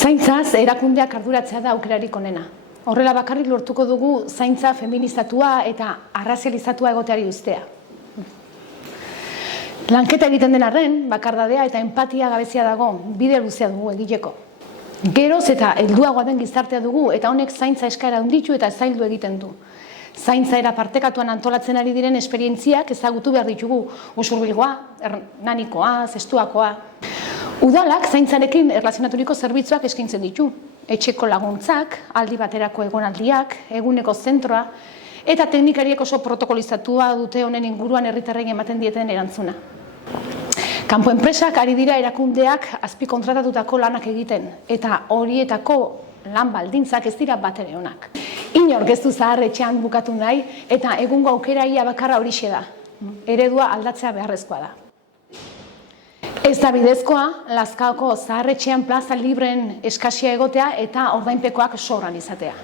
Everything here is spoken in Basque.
Zaintzaz, erakundeak arduratzea da aukerarik onena. Horrela bakarrik lortuko dugu zaintza feminizatua eta arrazializatua egoteari uztea. Lanketa egiten den arren, bakardadea eta empatia gabezia dago, bide luzea dugu egiteko. Geroz eta helduagoa den gizartea dugu eta honek zaintza eskaera handitu eta zaildu egiten du. Zaintza era partekatuan antolatzen ari diren esperientziak ezagutu behar ditugu, usurbilgoa, hernanikoa, zestuakoa. Udalak zaintzarekin erlazionaturiko zerbitzuak eskaintzen ditu. Etxeko laguntzak, aldi baterako egonaldiak, eguneko zentroa, eta teknikariek oso protokolizatua dute honen inguruan herritarrei ematen dieten erantzuna. Kanpo enpresak ari dira erakundeak azpikontratatutako lanak egiten, eta horietako lan baldintzak ez dira batere onak. Inork ez du zahar etxean bukatu nahi, eta egungo aukeraia bakarra horixe da. Eredua aldatzea beharrezkoa da. Ez da bidezkoa, Lazkaoko zaharretxean plaza libreen eskasia egotea eta ordainpekoak sobran izatea.